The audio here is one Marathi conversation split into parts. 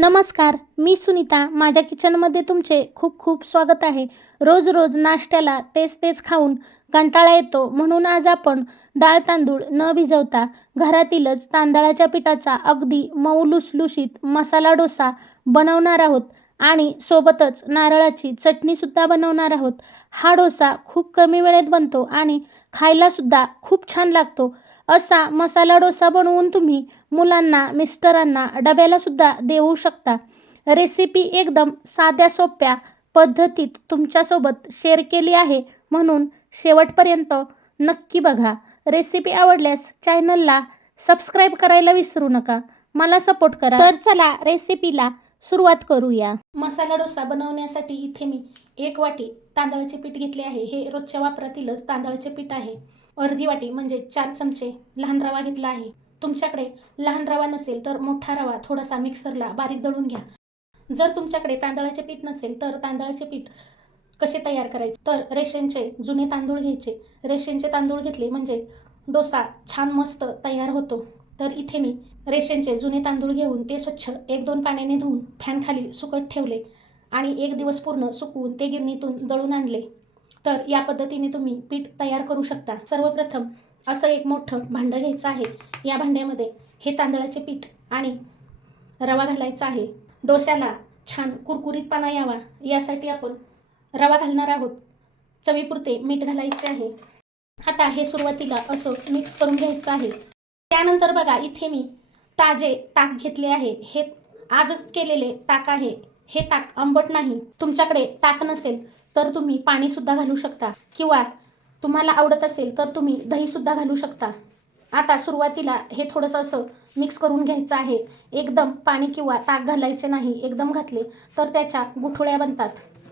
नमस्कार मी सुनीता. माझ्या किचनमध्ये तुमचे खूप खूप स्वागत आहे. रोज रोज नाश्त्याला तेच तेच खाऊन कंटाळा येतो. म्हणून आज आपण डाळ तांदूळ न भिजवता घरातीलच तांदळाच्या पिठाचा अगदी मऊ लुसलुशीत मसाला डोसा बनवणार आहोत आणि सोबतच नारळाची चटणीसुद्धा बनवणार आहोत. हा डोसा खूप कमी वेळेत बनतो आणि खायलासुद्धा खूप छान लागतो. असा मसाला डोसा बनवून तुम्ही मुलांना मिस्टरांना डब्यालासुद्धा देऊ शकता. रेसिपी एकदम साध्या सोप्या पद्धतीत तुमच्यासोबत शेअर केली आहे म्हणून शेवटपर्यंत नक्की बघा. रेसिपी आवडल्यास चॅनलला सबस्क्राईब करायला विसरू नका. मला सपोर्ट करा. तर चला रेसिपीला सुरुवात करूया. मसाला डोसा बनवण्यासाठी इथे मी एक वाटी तांदळाचे पीठ घेतले आहे. हे रोजच्या वापरातीलच तांदळाचे पीठ आहे. अर्धी वाटी म्हणजे चार चमचे लहान रवा घेतला आहे. तुमच्याकडे लहान रवा नसेल तर मोठा रवा थोडासा मिक्सरला बारीक दळून घ्या. जर तुमच्याकडे तांदळाचे पीठ नसेल तर तांदळाचे पीठ कसे तयार करायचे? तर रेशनचे जुने तांदूळ घ्यायचे. रेशनचे तांदूळ घेतले म्हणजे डोसा छान मस्त तयार होतो. तर इथे मी रेशनचे जुने तांदूळ घेऊन ते स्वच्छ एक दोन पाण्याने धुवून फॅनखाली सुकत ठेवले आणि एक दिवस पूर्ण सुकवून ते गिरणीतून दळून आणले. तर या पद्धतीने तुम्ही पीठ तयार करू शकता. सर्वप्रथम असं एक मोठं भांडं घ्यायचं आहे. या भांड्यामध्ये हे तांदळाचे पीठ आणि रवा घालायचा आहे. डोश्याला छान कुरकुरीतपणा यावा. यासाठी आपण रवा घालणार आहोत. चवीपुरते मीठ घालायचे आहे. आता हे सुरुवातीला असं मिक्स करून घ्यायचं आहे. त्यानंतर बघा इथे मी ताजे ताक घेतले आहे. हे आजच केलेले ताक आहे. हे ताक आंबट नाही. तुमच्याकडे ताक नसेल तर तुम्ही पाणीसुद्धा घालू शकता. किंवा तुम्हाला आवडत असेल तर तुम्ही दहीसुद्धा घालू शकता. आता सुरुवातीला हे थोडंसं असं मिक्स करून घ्यायचं आहे. एकदम पाणी किंवा ताक घालायचे नाही एकदम घातले तर त्याच्या गुठुळ्या बनतात.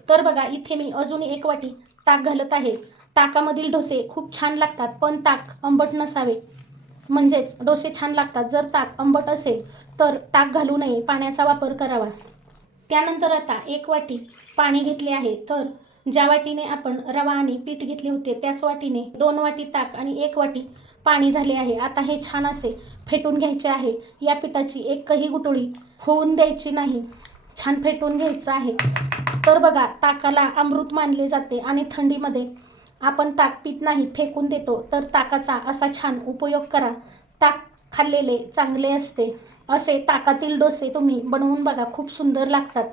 तर बघा इथे मी अजून एक वाटी ताक घालत आहे. ताकामधील डोसे खूप छान लागतात पण ताक आंबट नसावे. म्हणजेच डोसे छान लागतात. जर ताक आंबट असेल तर ताक घालू नये पाण्याचा वापर करावा. त्यानंतर आता एक वाटी पाणी घेतले आहे. तर ज्या वाटीने आपण रवा आणि पीठ घेतले होते त्याच वाटीने दोन वाटी ताक आणि एक वाटी पाणी झाले आहे. आता हे छान असे फेटून घ्यायचे आहे. या पिठाची एकही गुटोळी होऊन द्यायची नाही. छान फेटून घ्यायचं आहे. तर बघा ताकाला अमृत मानले जाते आणि थंडीमध्ये आपण ताक पीत नाही फेकून देतो. तर ताकाचा असा छान उपयोग करा. ताक खाल्लेले चांगले असते. असे ताकातील डोसे तुम्ही बनवून बघा खूप सुंदर लागतात.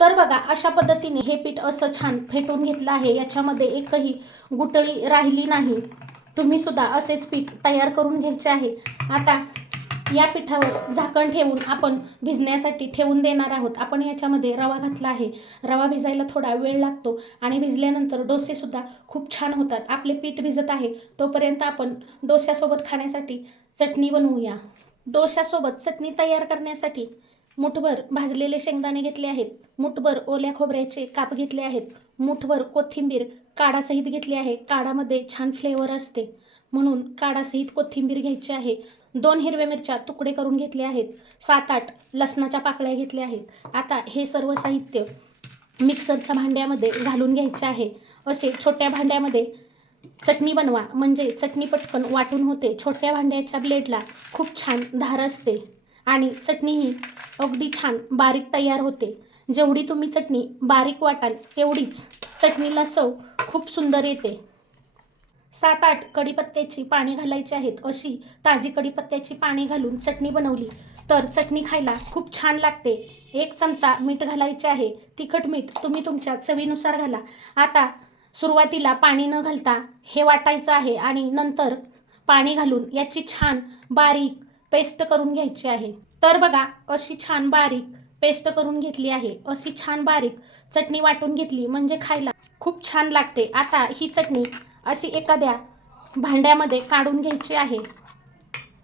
तर बघा अशा पद्धतीने हे पीठ असं छान फेटून घेतलं आहे. याच्यामध्ये एकही गुटळी राहिली नाही. तुम्ही सुद्धा असेच पीठ तयार करून घ्यायचे आहे. आता या पिठावर झाकण ठेवून आपण भिजण्यासाठी ठेवून देणार आहोत. आपण याच्यामध्ये रवा घातला आहे. रवा भिजायला थोडा वेळ लागतो आणि भिजल्यानंतर डोसेसुद्धा खूप छान होतात. आपले पीठ भिजत आहे तोपर्यंत आपण डोश्यासोबत खाण्यासाठी चटणी बनवूया. डोश्यासोबत चटणी तयार करण्यासाठी मुठभर भाजलेले शेंगदाणे घेतले आहेत. मुठभर ओल्या खोबऱ्याचे काप घेतले आहेत. मुठभर कोथिंबीर काढासहित घेतली आहे. काढामध्ये छान फ्लेवर असते. म्हणून काढासहित कोथिंबीर घ्यायची आहे. दोन हिरव्या मिरच्या तुकडे करून घेतले आहेत. सात आठ लसणाच्या पाकळ्या घेतल्या आहेत. आता हे सर्व साहित्य मिक्सरच्या भांड्यामध्ये घालून घ्यायचे आहे. असे छोट्या भांड्यामध्ये चटणी बनवा. म्हणजे चटणी पटकन वाटून होते. छोट्या भांड्याच्या ब्लेडला खूप छान धार असते. आणि चटणी ही अगदी छान बारीक तयार होते. जेवढी तुम्ही चटणी बारीक वाटाल तेवढीच चटणीला चव खूप सुंदर येते. सात आठ कढीपत्त्याची पाने घालायची आहेत. अशी ताजी कढीपत्त्याची पाने घालून चटणी बनवली तर चटणी खायला खूप छान लागते. एक चमचा मीठ घालायचे आहे. तिखट मीठ तुम्ही तुमच्या चवीनुसार घाला. आता सुरुवातीला पाणी न घालता हे वाटायचं आहे आणि नंतर पाणी घालून याची छान बारीक पेस्ट करून घ्यायची आहे. तर बघा अशी छान बारीक पेस्ट करून घेतली आहे. अशी छान बारीक चटणी वाटून घेतली म्हणजे खायला खूप छान लागते. आता ही चटणी अशी एखाद्या भांड्यामध्ये काढून घ्यायची आहे.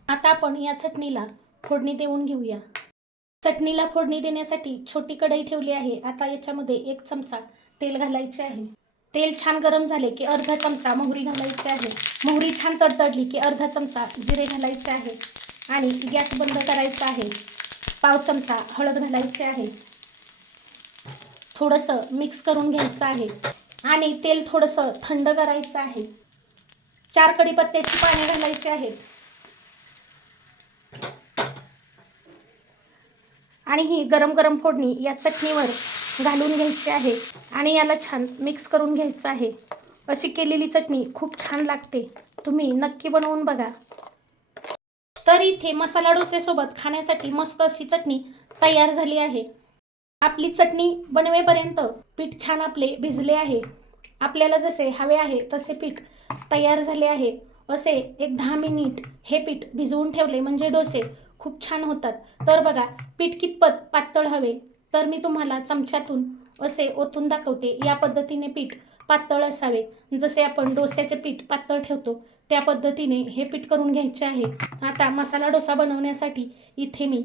आता आपण या चटणीला फोडणी देऊन घेऊया. चटणीला फोडणी देण्यासाठी छोटी कढई ठेवली आहे. आता याच्यामध्ये एक चमचा तेल घालायचे आहे. तेल छान गरम झाले की अर्धा चमचा मोहरी घालायची आहे. मोहरी छान तडतडली की अर्धा चमचा जिरे घालायचे आहे. आणि गॅस बंद करायचा आहे. पाव चमचा हळद घालायची आहे. थोडंसं मिक्स करून घ्यायचं आहे. आणि तेल थोडंसं थंड करायचं आहे. चार कढीपत्त्याची पाने घालायची आहेत. आणि ही गरम गरम फोडणी या चटणीवर घालून घ्यायची आहे. आणि याला छान मिक्स करून घ्यायचं आहे. अशी केलेली चटणी खूप छान लागते. तुम्ही नक्की बनवून बघा. तर इथे मसाला डोसेसोबत खाण्यासाठी मस्त अशी चटणी तयार झाली आहे. आपली चटणी बनवेपर्यंत पीठ छान आपले भिजले आहे. आपल्याला जसे हवे आहे तसे पीठ तयार झाले आहे. असे एक दहा मिनिट हे पीठ भिजवून ठेवले म्हणजे डोसे खूप छान होतात. तर बघा पीठ कितपत पातळ हवे तर मी तुम्हाला चमच्यातून असे ओतून दाखवते. या पद्धतीने पीठ पातळ असावे. जसे आपण डोस्याचे पीठ पातळ ठेवतो त्या पद्धतीने हे पीठ करून घ्यायचे आहे. आता मसाला डोसा बनवण्यासाठी इथे मी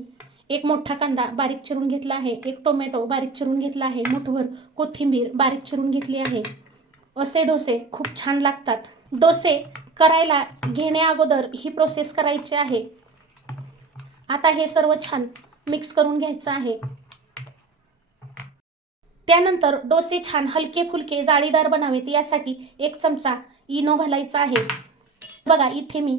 एक मोठा कांदा बारीक चिरून घेतला आहे. एक टोमॅटो बारीक चिरून घेतला आहे. मुठभर कोथिंबीर बारीक चिरून घेतली आहे. असे डोसे खूप छान लागतात. डोसे करायला घेण्या अगोदर ही प्रोसेस करायची आहे. आता हे सर्व छान मिक्स करून घ्यायचं आहे. त्यानंतर डोसे छान हलके फुलके जाळीदार बनावेत. यासाठी एक चमचा इनो घालायचा आहे. बघा इथे मी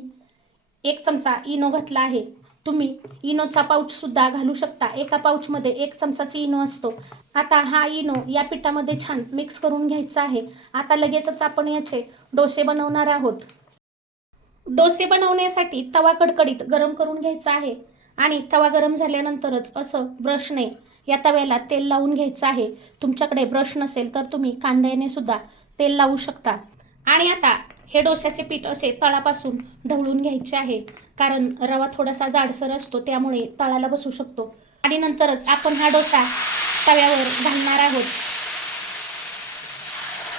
एक चमचा इनो घातला आहे. तुम्ही इनोचा पाऊचसुद्धा घालू शकता. एका पाऊचमध्ये एक चमचाची इनो असतो. आता हा इनो या पिठामध्ये छान मिक्स करून घ्यायचा आहे. आता लगेचच आपण याचे डोसे बनवणार आहोत. डोसे बनवण्यासाठी तवा कडकडीत गरम करून घ्यायचा आहे. आणि तवा गरम झाल्यानंतरच असं ब्रशने या तव्याला तेल लावून घ्यायचं आहे. तुमच्याकडे ब्रश नसेल तर तुम्ही कांद्याने सुद्धा तेल लावू शकता. आणि आता हे डोश्याचे पीठ असे तळापासून ढवळून घ्यायचे आहे. कारण रवा थोडासा जाडसर असतो त्यामुळे तळाला बसू शकतो. आणि नंतरच आपण हा डोसा तव्यावर घालणार आहोत.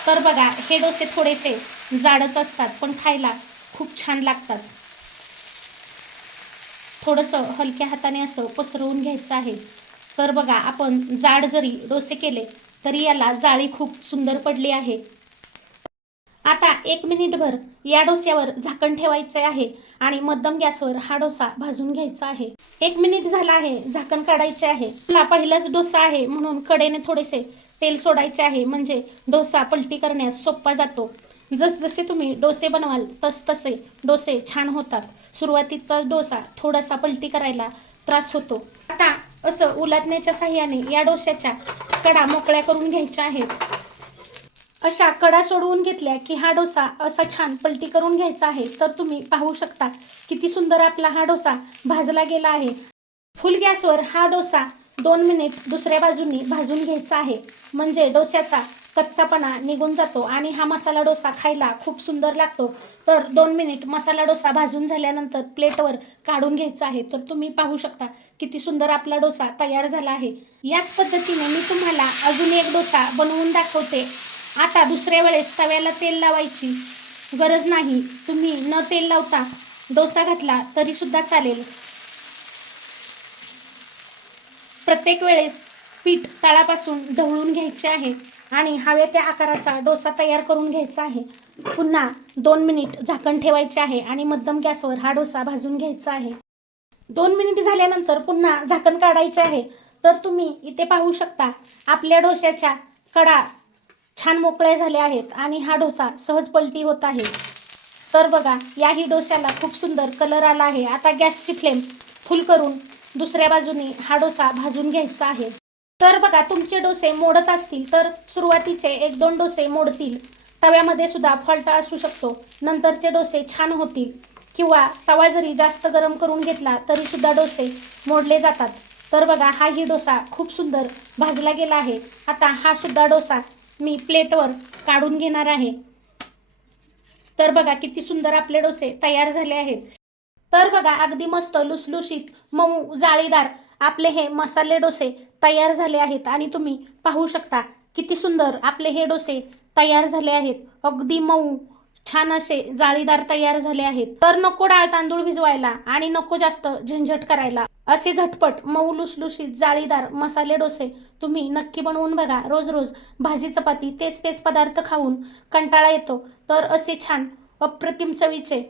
तर बघा हे डोसे थोडेसे जाडच असतात पण खायला खूप छान लागतात. थोडंसं हलक्या हाताने असं पसरवून घ्यायचं आहे. तर बघा आपण जाड जरी डोसे केले तरी याला जाळी खूप सुंदर पडली आहे. एक मिनिटभर या डोस्यावर झाकण ठेवायचे आहे आणि मध्यम गॅसवर हा डोसा भाजून घ्यायचा आहे. एक मिनिट झाला आहे झाकण काढायचे आहे. हा पहिलाच डोसा आहे म्हणून कडेने थोडेसे तेल सोडायचे आहे म्हणजे डोसा पलटी करण्यास सोपा जातो. जसजसे तुम्ही डोसे बनवाल तसतसे डोसे छान होतात. सुरुवातीचा डोसा थोडासा पलटी करायला त्रास होतो. आता असं उलटण्याच्या साह्याने या डोश्याच्या कडा मोकळ्या करून घ्यायच्या आहेत. अशा कडा सोडवून घेतल्या की हा डोसा असा छान पलटी करून घ्यायचा आहे तर तुम्ही पाहू शकता किती सुंदर आपला हा डोसा भाजला गेला आहे. फुल गॅसवर हा डोसा दोन मिनिट दुसऱ्या बाजूनी भाजून घ्यायचा आहे. म्हणजे डोस्याचा कच्चापणा निघून जातो आणि हा मसाला डोसा खायला खूप सुंदर लागतो. तर दोन मिनिट मसाला डोसा भाजून झाल्यानंतर प्लेटवर काढून घ्यायचा आहे. तर तुम्ही पाहू शकता किती सुंदर आपला डोसा तयार झाला आहे. याच पद्धतीने मी तुम्हाला अजून एक डोसा बनवून दाखवते. आता दुसऱ्या वेळेस तव्याला तेल लावायची. गरज नाही. तुम्ही न तेल लावता डोसा घातला तरी सुद्धा चालेल. प्रत्येक वेळेस पीठ तळापासून ढवळून घ्यायचे आहे आणि हव्या त्या आकाराचा डोसा तयार करून घ्यायचा आहे. पुन्हा दोन मिनिट झाकण ठेवायचे आहे आणि मध्यम गॅसवर हा डोसा भाजून घ्यायचा आहे. दोन मिनिट झाल्यानंतर पुन्हा झाकण काढायचे आहे. तर तुम्ही इथे पाहू शकता आपल्या डोश्याच्या कडा छान मोकळ्या झाल्या आहेत आणि हा डोसा सहज पलटी होत आहे. तर बघा याही डोश्याला खूप सुंदर कलर आला आहे. आता गॅसची फ्लेम फुल करून दुसऱ्या बाजूनी हा डोसा भाजून घ्यायचा आहे. तर बघा तुमचे डोसे मोडत असतील तर सुरुवातीचे एक दोन डोसे मोडतील. तव्यामध्ये सुद्धा फॉल्ट असू शकतो. नंतरचे डोसे छान होतील. किंवा तवा जरी जास्त गरम करून घेतला तरी सुद्धा डोसे मोडले जातात. तर बघा हाही डोसा खूप सुंदर भाजला गेला आहे. आता हा सुद्धा डोसा मी प्लेटवर काढून घेणार आहे. तर बघा किती सुंदर आपले डोसे तयार झाले आहेत. तर बघा अगदी मस्त लुसलुशीत मऊ जाळीदार आपले हे मसाले डोसे तयार झाले आहेत. आणि तुम्ही पाहू शकता किती सुंदर आपले हे डोसे तयार झाले आहेत. अगदी मऊ छान असे जाळीदार तयार झाले आहेत. तर नको डाळ तांदूळ भिजवायला आणि नको जास्त झंझट करायला. असे झटपट मऊ लुसलुशीत जाळीदार मसाले डोसे तुम्ही नक्की बनवून बघा. रोज रोज भाजी चपाती तेच तेच पदार्थ खाऊन कंटाळा येतो. तर असे छान अप्रतिम चवीचे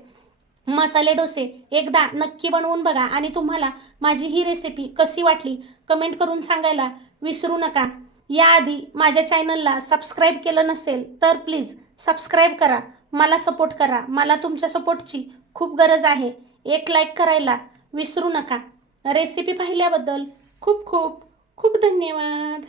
मसाले डोसे एकदा नक्की बनवून बघा आणि तुम्हाला माझी ही रेसिपी कशी वाटली कमेंट करून सांगायला विसरू नका. याआधी माझ्या चॅनलला सबस्क्राईब केलं नसेल तर प्लीज सबस्क्राईब करा. मला सपोर्ट करा. मला तुमच्या सपोर्टची खूप गरज आहे. एक लाईक करायला विसरू नका. रेसिपी पाहिल्याबद्दल खूप खूप खूप धन्यवाद.